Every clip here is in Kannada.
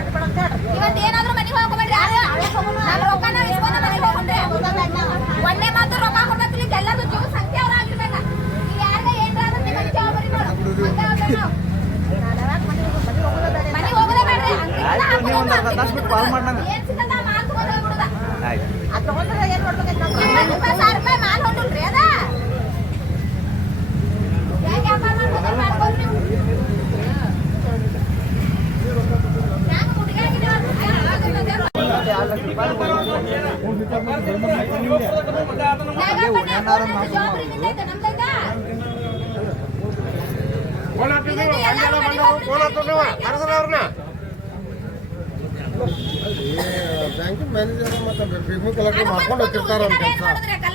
ಇವತ್ತೇನಾದ್ರೂ ಮನೆಗೆ ಹೋಗ್ಬೇಡ್ರಿ, ರೊಕ್ಕನ ಇಸ್ಕೊಂಡ ಮನೆಗೆ ಹೋಗ್ರಿ. ಒಂದೇ ಮಾತು ರೊಕ್ಕ ಕೊಡ್ಬೇಕು, ಎಲ್ಲರೂ ಜೀವ ಸಂಖ್ಯೆ ಅವ್ರ ಆಗಿರ್ಬೇಕ. ಯಾರ ಏನ್ರ ಮನೆಗೆ ಹೋಗೋದೇ ಬೇಡ್ರಿ. ಏನ್ ಸಿಗಲ್ಲ ಮಾಲ್ ತಗೊಂಡ್ ಹೋಗ್ಬಿಡುದ. ಅದ್ ತಗೊಂಡ್ರೆ ಏನ್ ಮಾಡ್ಬೇಕಂತ 20,000 ರೂಪಾಯಿ ಮಾಲ್ ಹೊಂಟಲ್ರಿ ಅದ. ಯಾಕೆ ವ್ಯಾಪಾರ ಮಾಡ್ಬೋದು ನೀವು? ಬ್ಯಾಂಕಿಂಗ್ ಮ್ಯಾನೇಜರ್ ಮತ್ತೆ ಬಿಗ್ಮಿ ಕಲೆಕ್ಟರ್ ಮಾಡ್ಕೊಂಡು ಹೋಗ್ತಿರ್ತಾರ ಅವ್ರ ಕೆಲಸ.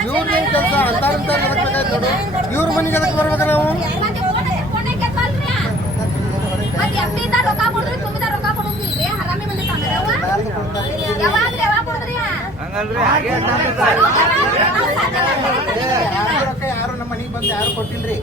ಇವ್ರ ಏನ್ ಕೆಲಸ ಅಂತಾರಂತ ನೋಡು, ಇವ್ರ ಮನೆಗೆ ಅದಕ್ಕೆ ಬರ್ಬೇಕ ನಾವು. ಯಾರು ನಮ್ಮ ಮನೆಗೆ ಬಂದು ಯಾರು ಕೊಟ್ಟಿಲ್ರಿ.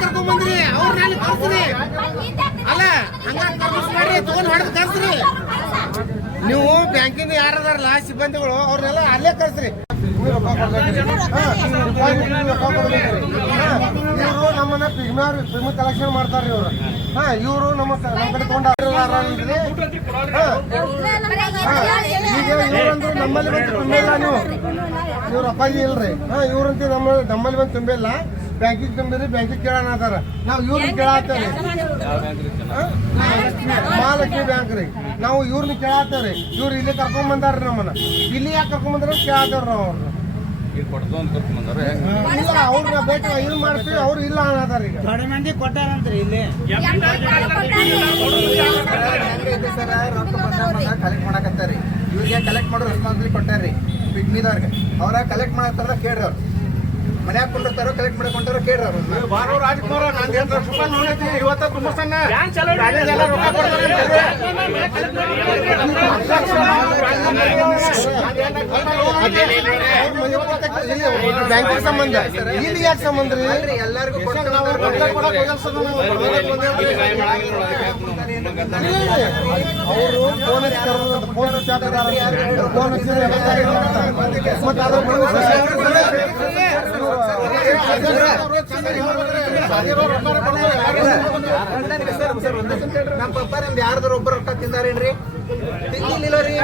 ಕರ್ಕೊಂಡ್ಬಂದ್ರಿ ಅವ್ರನ್ನ ಕಳ್ಸ್ರಿ. ಅಲ್ಲ ಹಂಗ ತಗೊಂಡ್ ಹೊಡೆದ್ ಕಳ್ಸ್ರಿ. ನೀವು ಬ್ಯಾಂಕಿನ ಯಾರದಾರಲ್ಲ ಸಿಬ್ಬಂದಿಗಳು ಅವ್ರನ್ನೆಲ್ಲ ಅಲ್ಲೇ ಕಳ್ಸ್ರಿ. ಇವರು ನಮ್ಮನ್ನ ಪಿಗ್ಮಿ ಕಲೆಕ್ಷನ್ ಮಾಡ್ತಾರ್ರಿ ಇವ್ರು. ಇವರು ನಮ್ಮ ಕಡೆ ತಗೊಂಡ್ರಿ. ಈಗ ಇವ್ರಂದ್ರೆ ನಮ್ಮಲ್ಲಿ ಬಂದು ತುಂಬಿಲ್ಲ. ಇವ್ರ ಅಪ್ಪಾಜಿ ಇಲ್ರಿ. ಇವ್ರಂತ ನಮ್ಮಲ್ಲಿ ಬಂದು ತುಂಬಿಲ್ಲ. ಬ್ಯಾಂಕಿಗೆ ತುಂಬಿರಿ, ಬ್ಯಾಂಕಿಗೆ ಕೇಳೋಣ ಅಂತಾರ. ನಾವು ಇವ್ರನ್ನ ಕೇಳತ್ತೇವ್ರಿ, ಮಹಾಲಕ್ಷ್ಮಿ ಬ್ಯಾಂಕ್ ರೀ. ನಾವು ಇವ್ರನ್ನ ಕೇಳತ್ತೇವ್ರಿ. ಇವ್ರು ಇಲ್ಲಿ ಕರ್ಕೊಂಡ್ ಬಂದಾರ್ರಿ ನಮ್ಮನ್ನ. ಇಲ್ಲಿ ಯಾಕೆ ಕರ್ಕೊಂಡ್ ಬಂದ್ರ ಕೇಳತ್ತೇವ್ರಿ ನಾವು ಅವ್ರನ್ನ. ಇಲ್ಲ ಅವ್ರನ್ನ ಬೇಕು ಇಲ್ಲಿ ಮಾಡ್ತೀವಿ, ಅವ್ರು ಇಲ್ಲ ಅನ್ನತಾರ. ಈಗ ದೊಡ್ಡ ಮಂದಿ ಕೊಟ್ಟಾರಂತ್ರಿ ಇಲ್ಲಿ ಕಲೆಕ್ಟ್ ಮಾಡಕತ್ತಾರಿ. ಇವ್ರಿಗೆ ಕಲೆಕ್ಟ್ ಮಾಡೋ ರೆಸ್ಪಾನ್ಸಿಬಿಲಿಟಿ ಕೊಟ್ಟಾರ್ರಿ ಪಿಗ್ಮಿದವ್ರಿಗೆ. ಅವ್ರ ಕಲೆಕ್ಟ್ ಮಾಡತ್ತಾರ ಕೇಳ್ರಿ. ಅವ್ರು ಮನ್ಯಾಗ ಕೊಂಡಿರ್ತಾರೋ ಕಲೆಕ್ಟ್ ಮಾಡ್ಕೊಂತಾರೋ ಕೇಳ್ರಿ. ಅವ್ರು ಬಾರೋ ರಾಜ್ಕುಮಾರ ಇವತ್ತ ತುಂಬಸನ್ನ ಬ್ಯಾಂಕಿಗೆ ಸಂಬಂಧ ಇಲ್ಲಿ ಯಾಕೆ ಸಂಬಂಧ ರೀ? ಎಲ್ಲರಿಗೂ ಅವರು ಫೋನ್ ನಮ್ಮ ಪಪ್ಪ ನಿಮ್ದು ಯಾರ್ದಾರ ಒಬ್ಬರು ರೊಕ್ಕ ತಿಂದಾರೇನ್ರಿ? ತಿಂದಿಲ್ಲರಿ.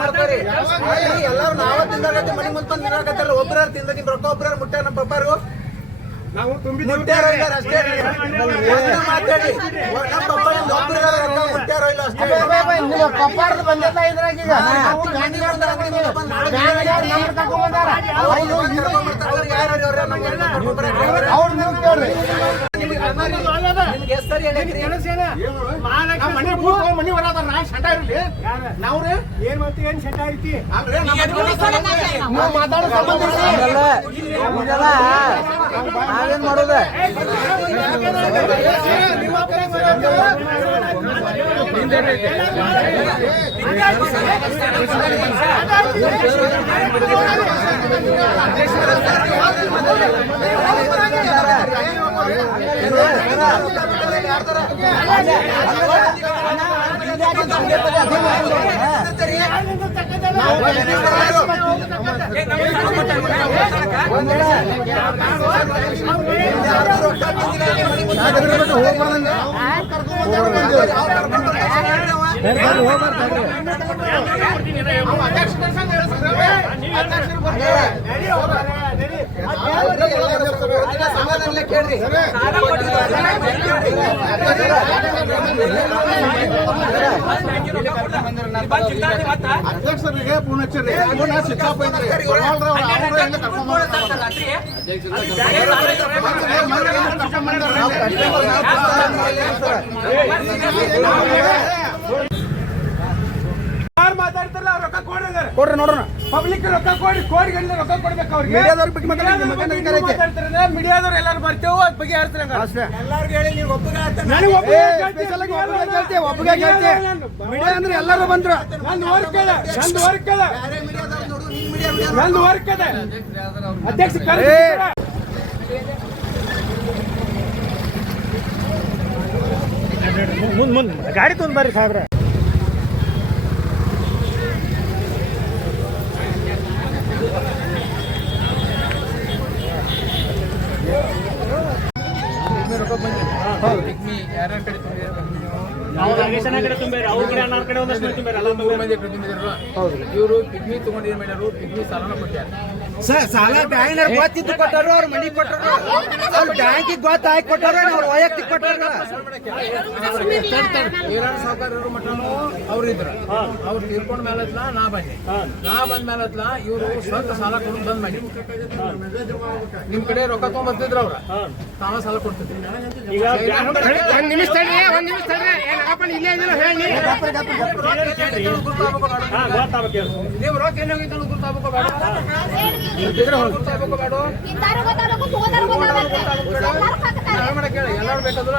ಮಾಡ್ತಾರಿ ಎಲ್ಲಾರು ನಾವ ತಿಂದಾಗತ್ತೆ ಮನೆ ಮುಂದೆ ಬಂದು ತಿನ್ನಾಕತ್ತಾರ. ಒಬ್ಬರಾರು ತಿಂದಾಗಿನ ರೊಕ್ಕ ಒಬ್ಬರಾರು ಮುಟ್ಟಾರ ನಮ್ಮ ಪಪ್ಪಾರು. ನಾವು ಮುಟ್ಟಾರ ಅಷ್ಟೇ ಮಾತಾಡಿ. ನಮ್ಮ ಪಪ್ಪ ನಿಮ್ದು ಒಬ್ಬರಾರು ರೊಕ್ಕ ಮುಟ್ಟಾರೋ ಇಲ್ಲ ಅಷ್ಟೇ. ಪಪ್ಪಾರ್ದು ಬಂದಿಲ್ಲ ಇದ್ರಾಗ. ಈಗ ಅವ್ರು ನೀವು ಕೇಳ್ರಿ. ನಾವ್ರಿ ಏನ್ ಮಾಡ್ತೀವಿ? ಏನ್ ಸೆಟ್ ಐತಿ ಮಾತಾಡೋ ಸಂಬಂಧ ನಾವೇನ್ ಮಾಡೋದ? ಹೋಗ್ಬಾರ್ದಂಗ ಸಮಾಧಾನ ಕೇಳ್ರಿ. ಅಧ್ಯಕ್ಷರಿಗೆ ಫೋನ್ ಹಚ್ಚಿರಿ. ಸಿಕ್ಕಾಪ ಯಾರು ಮಾತಾಡ್ತಾರಲ್ಲ ಅವ್ರು ರೊಕ್ಕ ಕೊಡ್ರಿ ನೋಡೋಣ. ಪಬ್ಲಿಕ್ ರೊಕ್ಕ ಕೋಡಿ ಗಂಟೆ ರೊಕ್ಕ ಕೊಡ್ಬೇಕು ಅವ್ರಿಗೆ. ಮೀಡಿಯಾದವ್ರ ಬಗ್ಗೆ ಮಾತಾಡ್ತಾರೆ. ಮೀಡಿಯಾದವ್ರು ಎಲ್ಲರೂ ಬರ್ತೇವೆ ಅದ್ ಬಗ್ಗೆ ಹೇಳ್ತಾರೆ. ಎಲ್ಲರಿಗೂ ಹೇಳಿ ನೀವು ಒಬ್ಬಗೆ ಮೀಡಿಯಾ ಅಂದ್ರೆ ಎಲ್ಲರೂ ಬಂದ್ರು. ನಂದು ವರ್ಕ್ ಅದ ಅಧ್ಯಕ್ಷ ಮುಂದ್ ಗಾಡಿ ತೊಂದ್ ಬರ್ರಿ ಸಾಹೇಬ್ರ. ಇವರು ಪಿಗ್ಮಿ ತಗೊಂಡು ಏನ್ ಮಾಡ್ಯಾರು, ಪಿಗ್ಮಿ ಸಾಲನ ಕೊಟ್ಟಾರ. ಸಾಲ ಬ್ಯಾಂಕ್ ಗೊತ್ತಿದ್ದು ಕೊಟ್ಟರು, ಅವ್ರ ಮನಿ ಕೊಟ್ಟರು, ಅವ್ರ ಬ್ಯಾಂಕಿಗೆ ಗೊತ್ತಾಗಿ ಕೊಟ್ಟರು, ಅವ್ರ ವೈಯಕ್ತಿಕ ಕೊಟ್ಟರು. ಏರಾಣ ಸಾವುಕಾರರು ಮಟ್ಟನು ಅವ್ರು ಇದ್ರು. ಅವ್ರು ತೀರ್ಕೊಂಡ ಮೇಲೆ ನಾ ಬಂದ ಮೇಲೆ ಇವರು ಸ್ವಂತ ಸಾಲ ಕೊಡೋದು ಬಂದ್ ಮಾಡಿ ನಿಮ್ ಕಡೆ ರೊಕ್ಕ ತಗೊಂಡ್ ಬರ್ತಿದ್ರು. ಅವ್ರ ತಾವ ಸಾಲ ಕೊಡ್ತಿದ್ರು. ನೀವು ರೊಕ್ಕ ಏನ್ ಹೋಗಿತ್ತು ಗುರ್ತಾಗಬೇಕು ಬೇಡ. ಎಲ್ಲರೂ ಬೇಕಾದ್ರ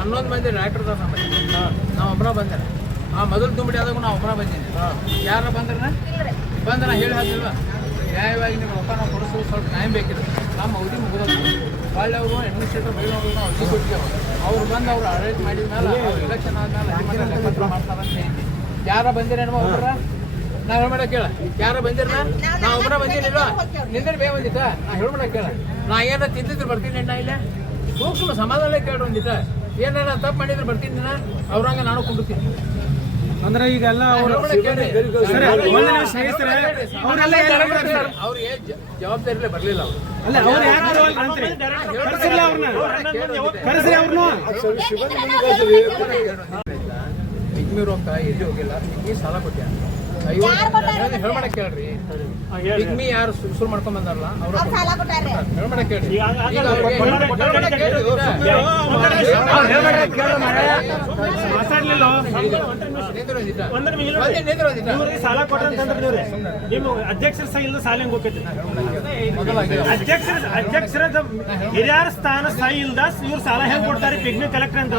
11 ಮಂದಿ ಡಾಕ್ಟರ್ ನಾವು ಒಬ್ಬರ ಬಂದೆ. ಆ ಮೊದಲು ತುಂಬಿಡಿ ಆದಾಗ ನಾವು ಒಬ್ಬರ ಬಂದೀನಿ. ಯಾರ ಬಂದ್ರ ನಾ ಹೇಳಿ ಹಾಕಿಲ್ವ, ನ್ಯಾಯವಾಗಿ ನಿಮ್ಮ ರೊಕ್ಕ ನಾವು ಕೊಡಿಸೋದು ಸ್ವಲ್ಪ ಟೈಮ್ ಬೇಕಿದೆ. ನಮ್ಮ ಅವಧಿ ಮುಗಿದ ಒಳ್ಳೆ ಅವರು ಅಡ್ಮಿನಿಸ್ಟ್ರೇಟರ್ ಬೈದವರು ನಾವು ಅವಧಿ ಕೊಟ್ಟಿದ್ದೇವೆ. ಅವ್ರು ಬಂದು ಅವ್ರು ಅರೇಂಜ್ ಮಾಡಿದ ಮೇಲೆ ಎಲೆಕ್ಷನ್ ಆದ್ಮೇಲೆ ಲೆಕ್ಕಪತ್ರ ಮಾಡ್ತಾರಂತ ಹೇಳಿ ಯಾರ ಬಂದಿರೇನೋ ಒಬ್ಬರ ನಾ ಹೇಳ್ಬೇಡ ಕೇಳ. ಯಾರ ಬಂದಿರ ನಾ ಒಬ್ಬರ ಬಂದಿರಲಿಲ್ವಾ, ನಿಂದ್ರೆ ಬೇ ಬಂದಿತ್ತ. ನಾ ಹೇಳ್ಬೇಡ ಕೇಳ. ನಾ ಏನಾರ ತಿಂದಿದ್ರು ಬರ್ತೀನಿ. ನಾ ಇಲ್ಲ ಸೂಕ್ಷ್ಮ ಸಮಾಧಾನ ಕೇಳ್ರಿ. ಒಂದಿತ್ತ ಏನಾರ ತಪ್ಪು ಮಾಡಿದ್ರೆ ಬರ್ತೀನಿ. ಅವ್ರಂಗ ನಾನು ಕುಂಡಿರ್ತೀನಿ ಅಂದ್ರೆ ಈಗೆಲ್ಲ ಅವ್ರಿಗೆ ಜವಾಬ್ದಾರಿಲೇ ಬರ್ಲಿಲ್ಲ. ಪಿಗ್ಮಿ ರೊಕ್ಕ ಎಲ್ಲಿ ಹೋಗಿಲ್ಲ. ಪಿಗ್ಮಿ ಸಾಲ ಕೊಟ್ಟ ಹೇಳ್ಬೇಡ ಕೇಳ್ರಿ. ಪಿಗ್ಮಿ ಯಾರು ಶುರು ಮಾಡ್ಕೊಂಡ್ ಬಂದಾರಲ್ಲ ಅವ್ರ ಹೇಳ್ಬೇಡ ಕೇಳ್ರಿ. ಸಾಲ ಕೊಟ್ಟಂತಂದ್ರೆ ನೀವು ಅಧ್ಯಕ್ಷರ ಸಹ ಇಲ್ಲದ ಸಾಲ ಹೆಂಗ್ ಹೋಗ್ತೈತಿ? ಅಧ್ಯಕ್ಷರ ಹಿರಿಯರ ಸ್ಥಾನ ಸಹ ಇಲ್ದ ಇವ್ರು ಸಾಲ ಹೆಂಗ್ ಕೊಡ್ತಾರೆ ಪಿಗ್ಮಿ ಕಲೆಕ್ಟರ್ ಅಂತ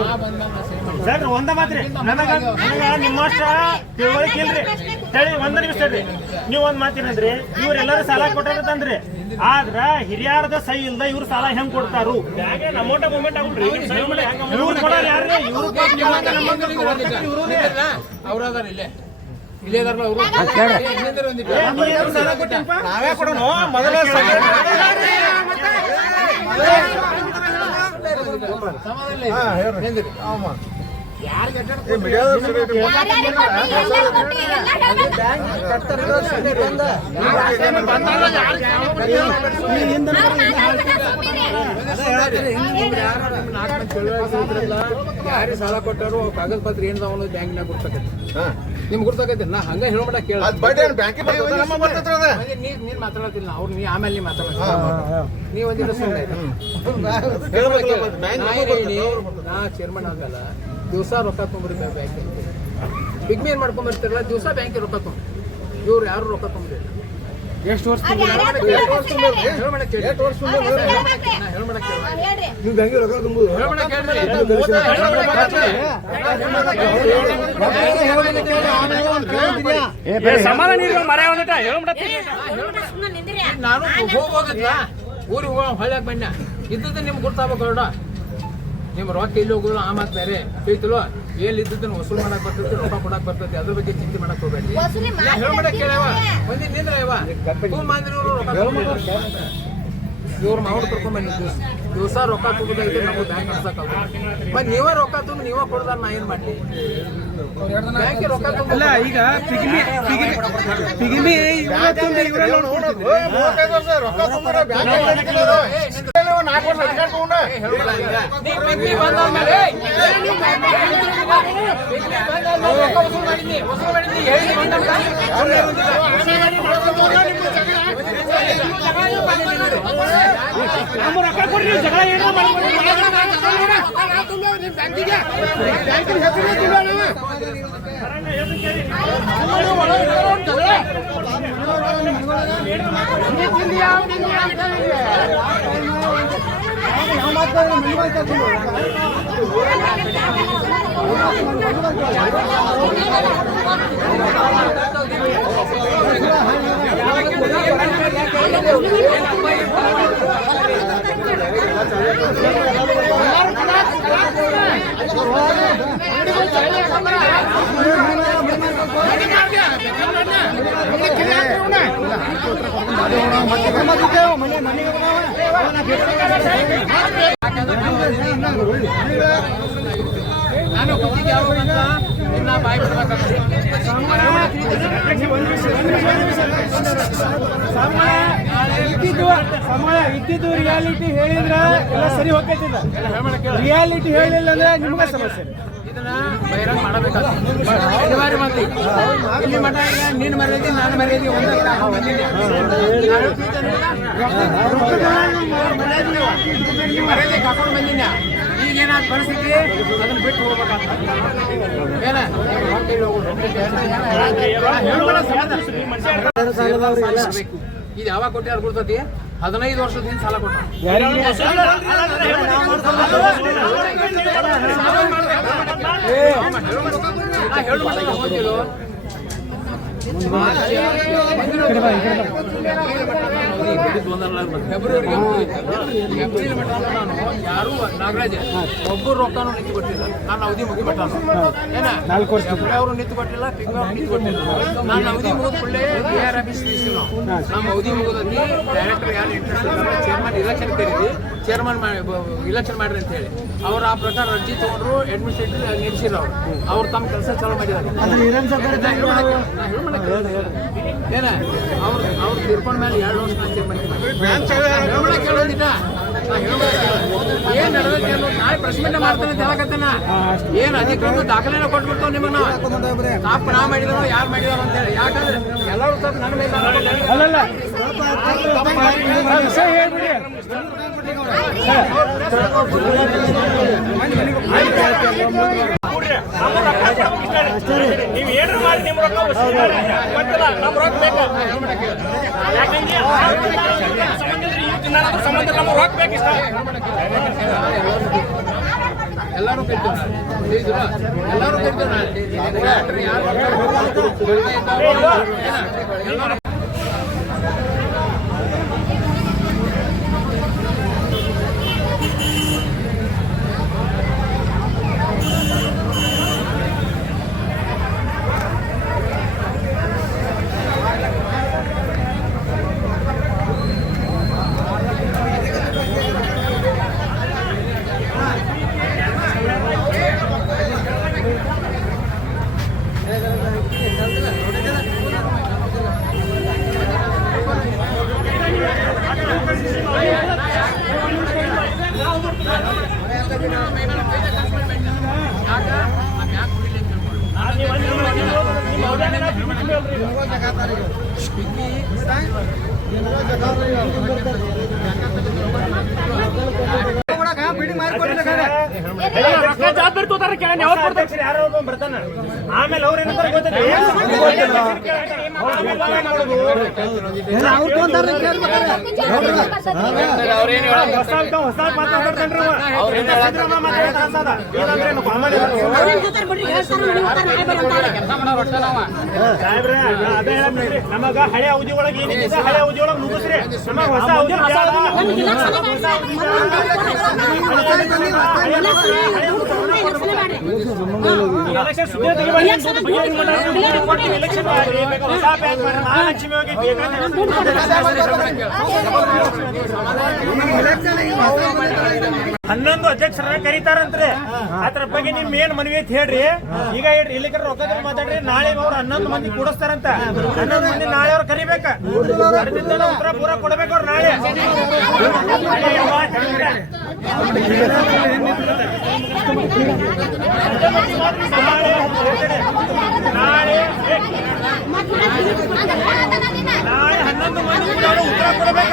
ಸರ್? ಒಂದ ಮಾತ್ರಿ ನನಗ ನಿಮ್ಮಷ್ಟ ತಿಳುವಳಿಕೆ ಇಲ್ರಿ. ಹೇಳಿ ಒಂದ್ ನಿಮಿಷ ಹೇಳ್ರಿ. ನೀವ್ ಒಂದ್ ಮಾತಿನಂದ್ರಿ ಇವ್ರೆಲ್ಲರೂ ಸಾಲ ಕೊಟ್ಟಾರಂತಂದ್ರಿ. ಆದ್ರ ಹಿರಿಯರದ ಸಹಿ ಇಲ್ದ ಇವ್ರು ಸಾಲ ಹೆಂಗ್ ಕೊಡ್ತಾರು? Amount movement ಆಗ್ಬಿಡ್ರಿ. ಇವ್ರು ಕೊಡೋರು ಯಾರ್ರಿ? ಅವ್ರದಾರ ಇಲ್ಲೇ ಇಲ್ಲೇದಾರಲ್ಲ ಅವರು ನಾವೇ ಕೊಡೋಣ ಮೊದಲ ಯಾರಿಗೆ ಸಾಲ ಕೊಟ್ಟಾರು ಕಾಗದ ಪತ್ರ ಏನ್ ಅನ್ನೋದು ಬ್ಯಾಂಕಿನಾಗ ಗುರ್ತಕೈತಿ. ನಿಮ್ಗೆ ಗುರ್ತಕೈತಿ. ನಾ ಹಂಗ ಹೇಳ್ಬೇಡ ಕೇಳ. ನೀನ್ ಮಾತಾಡತಿಲ್ಲ ಅವ್ರು. ನೀ ಆಮೇಲೆ ನೀ ಮಾತಾಡ ನೀ ಒಂದಿನ ಸುಮ್ಮನೆ ನಾ ಚೇರ್ಮನ್ ಆಗಲ್ಲ. ದಿವಸ ರೊಕ್ಕ ತೊಂಬ್ರಿ ಬ್ಯಾಂಕ್ ಪಿಗ್ಮಿ ಏನ್ ಮಾಡ್ಕೊಂಡ್ ಬರ್ತಿರಲ್ಲ ದಿವಸ ಬ್ಯಾಂಕಿಗೆ ರೊಕ್ಕ ತೊಗೊಂಡು. ಇವ್ರು ಯಾರು ರೊಕ್ಕ ತೊಂಬ್ರಿ ಎಷ್ಟು ವರ್ಷ ನೀವು ಬ್ಯಾಂಕಿಗೆ ರೊಕ್ಕ ತುಂಬುದು ನಾನು ಹೋಗೋದಿಲ್ಲ. ಊರಿಗೆ ಹೋಗ ಹೊಳ್ಯಾಕ ಬಣ್ಣ ಇದ್ದದ್ದು ನಿಮ್ಗೆ ಗೊತ್ತಾಗಬೇಕು. ಹೊರಡ ನಿಮ್ಮ ರೊಕ್ಕ ಎಲ್ಲಿ ಹೋಗೋದು ಆ ಮಾತು ಬೇರೆ ಐತಲ್ವ. ಎಲ್ಲಿ ಇದ್ದದನ್ನ ವಸೂಲು ಮಾಡಕ್ ಬರ್ತೈತಿ, ರೊಕ್ಕ ಕೊಡಕ್ ಬರ್ತೈತಿ. ಅದ್ರ ಬಗ್ಗೆ ಚಿಂತೆ ಮಾಡಕ್ ಹೋಗ್ಬೇಡಿ. ಹೇಳ್ಬೇಡ ಕೇಳವ ಒಂದಿನ ನಿಂದ್ರವ ತುಂಬ ಮಂದಿ ರೊಕ್ಕ ಇವ್ರ ಮಾವನ್ ಕರ್ಕೊಂಡ್ ಬಂದಿದ್ದು ದಿವಸ ರೊಕ್ಕ ತುಂಬೋದೈತಿ ನಮಗೆ ಬ್ಯಾಂಕ್ ನಡ್ಸಕ್ಕಾಗ ಮತ್ತೆ ನೀವೇ ರೊಕ್ಕ ತುಂಬ ನೀವೇ ಕೊಡ್ದಾರ ನಾ ಏನ್ ಮಾಡ್ಲಿ ಬ್ಯಾಂಕ್ ರೊಕ್ಕ ತುಂಬ ಅಲ್ಲ ಈಗ ಪಿಗಿಮಿ ಇವತ್ತೊಂದು ಇವರೆಲ್ಲ ನಮ್ಮ ರೊಕ್ಕ ಕೊಡ್ರಿ ಜಗಳ ಏನೋ ನಾನು ಕುತ್ತಿಗೆ ಯಾವ ಇನ್ನ ಬಾಯಿ ಬಿಡ್ಬೇಕಾಗ್ತದೆ ಇದ್ದಿದ್ದು ರಿಯಾಲಿಟಿ ಹೇಳಿದ್ರ ಎಲ್ಲ ಸರಿ ಹೋಗ್ತೈತಿಲ್ಲ ರಿಯಾಲಿಟಿ ಹೇಳಿಲ್ಲ ಅಂದ್ರೆ ನಿಮ್ಗೆ ಸಮಸ್ಯೆ ಇದನ್ನ ಬಹಿರಂಗ ಮಾಡಬೇಕಾಗ್ತದೆ ಅನಿವಾರ್ಯ ಮಂದಿ ಇಲ್ಲಿ ಮಠ ಈಗ ನೀನು ಮರ್ಯಾದೆ ನಾನು ಮರ್ಯಾದೆ ಮರ್ಯಾದೆ ಕಾಕೊಂಡು ಬಂದಿನ ಈಗೇನಾದ ಪರಿಸ್ಥಿತಿ ಅದನ್ನ ಬಿಟ್ಟು ಹೋಗ್ಬೇಕಾಗ್ತದೆ ಏನ ಇದು ಯಾವಾಗ ಕೊಟ್ಟಾರ ಕೊಡ್ತತಿ 15 ವರ್ಷದಿಂದ ಸಾಲ ಕೊಟ್ಟ ಫೆಬ್ರವರಿ ಮಟ್ಟ ನಾನು ಯಾರು ನಾಗರಾಜ್ ಒಬ್ಬರು ರೊಕ್ಕನೂ ನಿಂತು ಕೊಟ್ಟಿಲ್ಲ ನಾನು ಅವಧಿ ಮುಗಿ ಮಟ್ಟ ಏನ ಅವರು ನಿಂತು ಕೊಟ್ಟಿಲ್ಲ ಪಿಂಗವ್ರು ನಿಂತು ಕೊಟ್ಟಿಲ್ಲ ನಾನು ಅವಧಿ ಮುಗಿದ ಕೂಡಲೇ ARFS ನಾವು ನಮ್ಮ ಅವಧಿ ಮುಗಿದಲ್ಲಿ ಡೈರೆಕ್ಟರ್ ಯಾರು ಇಂಟ್ರೆಸ್ಟ್ ಚೇರ್ಮನ್ ಇಲೆಕ್ಷನ್ ಕರೀತಿ ಚೇರ್ಮನ್ ಇಲೆಕ್ಷನ್ ಮಾಡ್ರಿ ಅಂತ ಹೇಳಿ ಅವ್ರು ಆ ಪ್ರಕಾರ ಅರ್ಜಿ ತಗೊಂಡ್ರು ಅಡ್ಮಿನಿಸ್ಟ್ರೇಟಿವ್ ನಿಲ್ಸಿಲ್ಲ ಅವ್ರು ತಮ್ಮ ಕೆಲಸ ಚಾಲೂ ಮಾಡಿದ್ದಾರೆ ಏನ ಅವ್ರು ತೀರ್ಕೊಂಡ ಮೇಲೆ 2 ವರ್ಷ ಚೇರ್ಮನ್ ಕೇಳೋದಿಲ್ಲ ಏನ್ ನಡೆದೈತಿ ಅನ್ನೋದು ನಾಳೆ ಪ್ರಶ್ನೆ ಮಾಡ್ತಾನೆ ಅಂತ ಹೇಳಕತ್ತಾನ ಏನ್ ಅಧಿಕೃತ ದಾಖಲೆನ ಕೊಟ್ಬಿಡ್ತಾವ ನಿಮ್ಮನ್ನ ತಪ್ಪು ನಾ ಮಾಡಿದಾರೋ ಯಾರು ಮಾಡಿದಾರೋ ಅಂತ ಹೇಳಿ ಯಾಕಂದ್ರೆ ಎಲ್ಲರೂ ತಪ್ಪು ನನ್ನ ಮೇಲೆ ಅಲ್ಲಲ್ಲ ಹೇಳ್ಬಿಡಿ ನೀವು ಏನ್ರ ಮಾಡಿ ನಿಮ್ಮ ರೊಕ್ಕ ಗೊತ್ತಿಲ್ಲ ನಮ್ಮ ರೊಕ್ಕ ಬೇಕು ಯಾಕಂದ್ರೆ ಸಂಬಂಧ ನಮ್ಮ ರೊಕ್ಕ ಬೇಕಿಷ್ಟ ಎಲ್ಲರೂ ಕರಿತಾರೆ ಎಲ್ಲರೂ ಕರಿತಾರೆ ಯಾರು ಜವಾಬ್ದಾರಿ ತೋತಾರ ಕೇಳ ಯಾರು ಬರ್ತಾನ ಆಮೇಲೆ ಅವ್ರ ಏನಂತಾರೆ ಗೊತ್ತೈತಿ ಹೊಸ ಮಾತಾಡ್ತಾನ್ರಿ ಸಾಹೇಬ್ರೆ ಅದೇ ಹೇಳಮ್ರಿ ನಮಗ ಹಳೆ ಅವಧಿ ಒಳಗೆ ಏನಿದೆ ಹಳೆ ಅವಧಿ ಒಳಗೆ ಮುಗಿಸ್ರಿ ನಮಗ ಹೊಸ ಅವಧಿ ಎಲೆಕ್ಷನ್ ಸುದ್ದಿ ತೆಗಿಬೇಡಿ. ಎಲೆಕ್ಷನ್ ಹೊಸ ಬ್ಯಾಂಕ್ ಮಾಡಿ ಮಹಾಲಕ್ಷ್ಮಿ ಹೋಗಿ ಹನ್ನೊಂದು ಅಧ್ಯಕ್ಷರನ್ನ ಕರೀತಾರಂತ್ರಿ. ಅದ್ರ ಬಗ್ಗೆ ನಿಮ್ ಏನ್ ಮನವಿ ಅಂತ ಹೇಳ್ರಿ. ಈಗ ಹೇಳ್ರಿ ಇಲ್ಲಿ ರೊಕ್ಕ ಮಾತಾಡ್ರಿ. ನಾಳೆ ಅವ್ರು 11 ಮಂದಿ ಕೂಡಿಸ್ತಾರಂತ. 11 ಮಂದಿ ನಾಳೆ ಅವ್ರು ಕರಿಬೇಕ. ಉತ್ತರ ಪೂರ ಕೊಡ್ಬೇಕು ಅವ್ರು ನಾಳೆ. ನಾಳೆ 11 ಮಂದಿ ಉತ್ತರ ಕೊಡ್ಬೇಕ.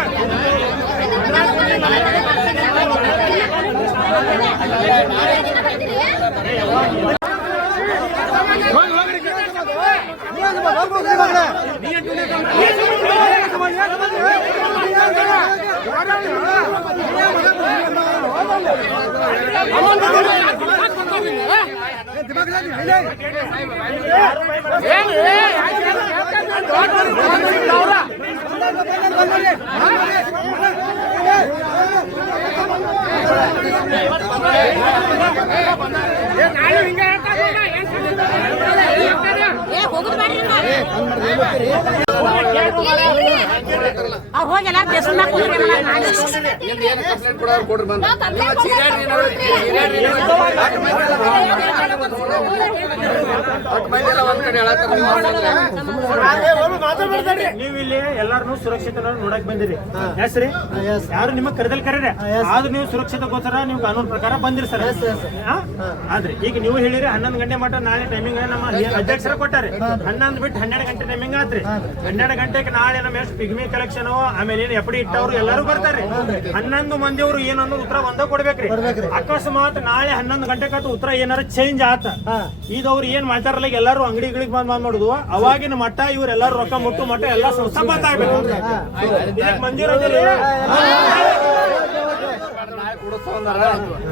ಅವ್ರು ಹೋಗಿಲ್ಲ ದೇಶದಾಗ ನೀವು ಇಲ್ಲಿ ಎಲ್ಲಾರನು ಸುರಕ್ಷಿತ ನೋಡಕ್ ಬಂದಿರಿ. ಹೆಸ್ರಿ ಯಾರು ನಿಮಗ್ ಕರೆದಲ್ಲಿ ಕರೀರಿ. ಆದ್ರೂ ನೀವು ಸುರಕ್ಷಿತಗೋಸ್ಕರ ನೀವು ಕಾನೂನು ಪ್ರಕಾರ ಬಂದಿರಿ ಸರ್. ಆದ್ರೆ ಈಗ ನೀವು ಹೇಳಿರಿ 11 ಗಂಟೆ ಮಟ್ಟ ನಾಳೆ ಟೈಮಿಂಗ್ ನಮ್ಮ ಅಧ್ಯಕ್ಷರ ಕೊಟ್ಟಾರೆ. 11 ಬಿಟ್ಟು 12 ಗಂಟೆ ಟೈಮಿಂಗ್ ಆತ್ರಿ. 12 ಗಂಟೆಗೆ ನಾಳೆ ನಮ್ಮ ಎಷ್ಟು ಪಿಗ್ಮಿ ಕಲೆಕ್ಷನ್ ಆಮೇಲೆ ಏನು ಎಫ್ಡಿ ಇಟ್ಟವ್ರು ಎಲ್ಲರೂ ಬರ್ತಾರೆ. 11 ಮಂದಿಯವರು ಏನನ್ನೋ ಉತ್ತರ ಒಂದ ಕೊಡ್ಬೇಕ್ರಿ. ಅಕಸ್ಮಾತ್ ನಾಳೆ 11 ಗಂಟೆಗೆ ಉತ್ತರ ಏನಾರ ಚೇಂಜ್ ಆತ ಇದವ್ರು ಏನ್ ಮಾಡ್ತಾರಲ್ಲ ಎಲ್ಲರೂ ಅಂಗಡಿಗಳಿಗೆ ಬಂದ್ ಮಾಡೋದು. ಅವಾಗಿನ ಮಟ್ಟ ಇವ್ರೆಲ್ಲಾರು ರೊಕ್ಕ ಮುಟ್ಟು ಮಟ್ಟ ಎಲ್ಲಾ ಸಂಸ್ಥೆ ಬಂದ್ ಆಗ್ಬೇಕು. ಮಂಜೂರಾತಿ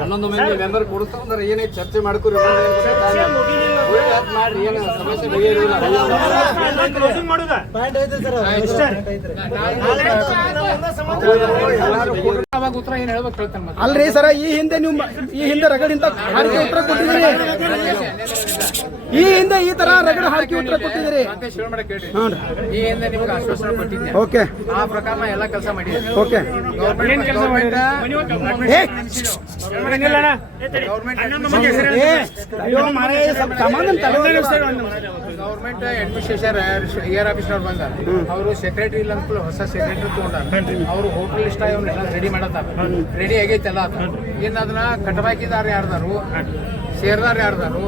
11 ಮಂದಿ ಮೆಂಬರ್ ಕೊಡಿಸ್ತಾರ ಏನೇ ಚರ್ಚೆ ಮಾಡ್ಕೊರಿ ಮಾಡ್ರಿ. ಏನು ಸಮಸ್ಯೆ ಬಗೆಹರಿಲ್ಲ. ಕ್ಲೋಸಿಂಗ್ ಮಾಡುದಾ ಅವಾಗ ಉತ್ತರ ಏನ್ ಹೇಳ್ಬೇಕು ಹೇಳ್ತಾನೆ. ಅಲ್ರಿ ಸರ ಈ ಹಿಂದೆ ರಗಡಿಂದ ಹಾರಿಕೆ ಉತ್ತರ ಕೊಟ್ಟಿದ್ದೀರಿ. ಈ ಹಿಂದೆ ಈ ತರ ರಗಡ ಹಾರಿಕೆ ಉತ್ತರ ಕೊಟ್ಟಿದ್ದೀರಿ. ಈ ಹಿಂದೆ ನಿಮ್ಗೆ ಆಶ್ವಾಸನೆ ಕೊಟ್ಟಿದ್ದೆ. ಓಕೆ ಆ ಪ್ರಕಾರ ನಾ ಎಲ್ಲ ಕೆಲಸ ಮಾಡಿದ್ದೆ. ಓಕೆ ಗೌರ್ಮೆಂಟ್ ಅಡ್ಮಿನಿಸ್ಟ್ರೇಷನ್ ಏರ್ ಆಫೀಸ್ನವ್ರು ಬಂದಾರ. ಅವರು ಸೆಕ್ರೆಟರಿ ಇಲ್ಲ ಅಂತ ಹೊಸ ಸೆಕ್ರೆಟರಿ ತಗೊಂಡಾರ. ಅವರು ಹೋಟೆಲ್ ಲಿಸ್ಟ್ ಅವ್ರನ್ನೆಲ್ಲ ರೆಡಿ ಮಾಡತ್ತಾರ. ರೆಡಿ ಆಗೈತೆಲ್ಲ. ಇನ್ನು ಅದನ್ನ ಕಟ್ಟಬಾಕಿದಾರ ಯಾರ್ದಾರು ಸೇರ್ದಾರ ಯಾರ್ದಾರು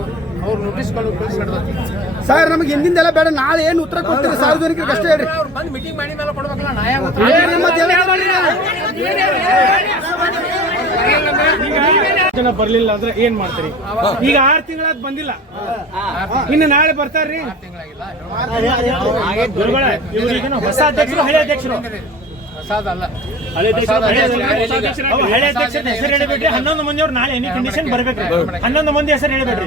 ಅವ್ರು ನೋಟಿಸ್ ಕಳಿಸಿ ನಡೆದತಿ. ಸರ್ ನಮ್ಗೆ ಹಿಂದಿಂದೆಲ್ಲ ಬೇಡ. ನಾಳೆ ಏನು ಉತ್ತರ ಕೊಡ್ತೀರಿ ಸಾರ್ವಜನಿಕರಿಗೆ ಅಷ್ಟೇ ಹೇಳ್ರಿ. ಅವ್ರು ಬಂದು ಮೀಟಿಂಗ್ ಮಾಡಿ ಮೇಲೆ ಕೊಡ್ಬೇಕಲ್ಲ. ನಾ ಜನ ಬರ್ಲಿಲ್ಲ ಅಂದ್ರೆ ಏನ್ ಮಾಡ್ತೀರಿ? ಈಗ 6 ತಿಂಗಳಾದ್ ಬಂದಿಲ್ಲ. ಇನ್ನು ನಾಳೆ ಬರ್ತಾರ್ರಿ. ಹೊಸ ಅಧ್ಯಕ್ಷರು ಹಳೆ ಅಧ್ಯಕ್ಷರು ಹೊಸದಲ್ಲ. ಹಳೆ ಅಧ್ಯಕ್ಷರ ಹೆಸರು ಹೇಳಬೇಡ್ರಿ. 11 ಮಂದಿಯವ್ರು ನಾಳೆ ಎನಿ ಕಂಡೀಷನ್ ಬರ್ಬೇಕ್ರಿ. 11 ಮಂದಿ ಹೆಸರು ಹೇಳಬೇಡ್ರಿ.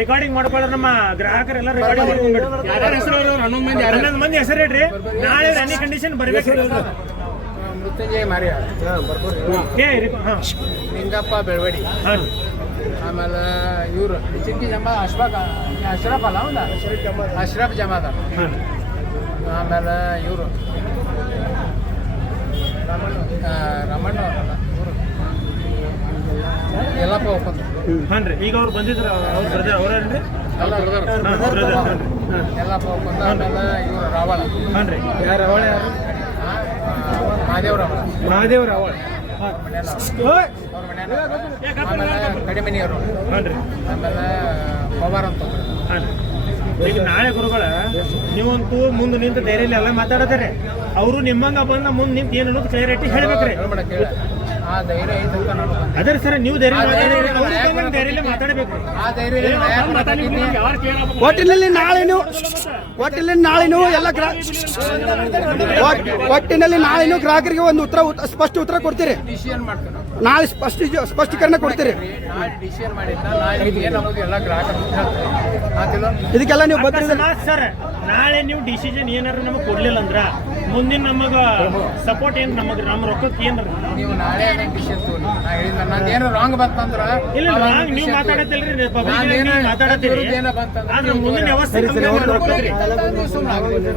ರೆಕಾರ್ಡಿಂಗ್ ಮಾಡ್ಕೊಳ್ಳೋರು ನಮ್ಮ ಗ್ರಾಹಕರೆಲ್ಲ ರೆಕಾರ್ಡಿಂಗ್ ಮಾಡ್ಕೊಂಡ್ಬಿಟ್ಟು 11 ಮಂದಿ ಹೆಸರು ಹೇಳ್ರಿ. ನಾಳೆ ಎನಿ ಕಂಡೀಷನ್ ಬರ್ಬೇಕ್ರಿ. ಮೃತ್ಯುಂಜಯ ಮಾರಿಯ, ನಿಂಗಪ್ಪ ಬೆಳವಡಿ, ಆಮೇಲೆ ಇವರು ಚಿಕ್ಕಿ ಜಮಾ ಅಶ್ರಫ್ ಅಲ್ಲ ಹೌದಾ ಅಶ್ರಫ್ ಜಮಾದಾರ್, ಆಮೇಲೆ ಇವರು ರಮಣ್ಣ ಇವರು ಎಲ್ಲಪ್ಪ ಒಪ್ಪಂದ. ಹಾಂ ರೀ. ಈಗ ಅವ್ರು ಬಂದಿದ್ರ ಅವ್ರು ಬ್ರದರ್ ಅವ್ರೇನ್ರಿ? ಎಲ್ಲಪ್ಪ ಒಪ್ಪಂದ. ಆಮೇಲೆ ಇವರು ರಾವಳ. ಹಾಂ ರೀ. ಯಾರು ರಾವಳ? ಯಾರು? ಮಹಾದೇವ್ ರಾವಳ. ಮಹಾದೇವ್ ರಾವಳ ಅವ್ರ ಮನೆ. ಆಮೇಲೆ ಕಡಿಮನಿಯವರು. ಹಾಂ ರೀ. ಆಮೇಲೆ ಪವಾರ್ ಅಂತ. ಹಾಂ ರೀ. ಈಗ ನಾಳೆ ಗುರುಗಳ ನೀವಂತೂ ಮುಂದೆ ನಿಂತು ಧೈರ್ಯಲ್ಲಿ ಎಲ್ಲ ಮಾತಾಡತಾರೆ. ಅವರು ನಿಮ್ಮಂಗ ಬಂದ ಮುಂದೆ ನಿಂತು ಏನು ಅನ್ನೋದು ಕ್ಲಿಯರಿಟಿ ಹೇಳ್ಬೇಕ್ರಿ. ಆ ಧೈರ್ಯ ಐತಂತ ನಾನು ಅದೇ ಸರ್, ನೀವು ಧೈರ್ಯದಲ್ಲಿ ಮಾತಾಡಬೇಕು. ಆ ಧೈರ್ಯ ಒಟ್ಟಿನಲ್ಲಿ ನಾಳೆನೂ ಎಲ್ಲ ಒಟ್ಟಿನಲ್ಲಿ ನಾಳೆನೂ ಗ್ರಾಹಕರಿಗೆ ಒಂದು ಸ್ಪಷ್ಟ ಉತ್ತರ ಕೊಡ್ತೀರಿ. ಡಿಸಿಷನ್ ಮಾಡ್ತೀವಿ ನಾಳೆ ಸ್ಪಷ್ಟೀಕರಣ ಕೊಡ್ತೀರಿ. ನಾಳೆ ಡಿಸಿಷನ್ ಮಾಡಿದ್ದ ನಾಳೆ ಏನು ಅನ್ನೋದು ಎಲ್ಲ ಗ್ರಾಹಕರು ಇದಕ್ಕೆಲ್ಲ ನೀವು ಸರ್ ನಾಳೆ ನೀವು ಡಿಸಿಷನ್ ಏನಾದ್ರು ನಮಗೆ ಕೊಡ್ಲಿಲ್ಲ ಅಂದ್ರ ಮುಂದಿನ ನಮಗ ಸಪೋರ್ಟ್ ಏನ್ ನಮ್ಮ ರೊಕ್ಕಕ್ಕೆ ಏನ್ರಿ ನೀವು ನಾಳೆ ಡಿಸಿಷನ್ ತಗೊಳ್ಳಿ. ನಾ ಹೇಳಿದ ನಂದೇನು ರಾಂಗ್ ಬಂತಂದ್ರ ಇಲ್ಲ ನೀವು ಮಾತಾಡತ್ತಿಲ್ರಿ ಪಬ್ಲಿಕ್ ಮಾತಾಡತ್ತೀರಿ ಏನೋ ಬಂತಂದ್ರ ಆದ್ರೆ ಮುಂದಿನ ವ್ಯವಸ್ಥೆ ಸುಮ್ಮನೆ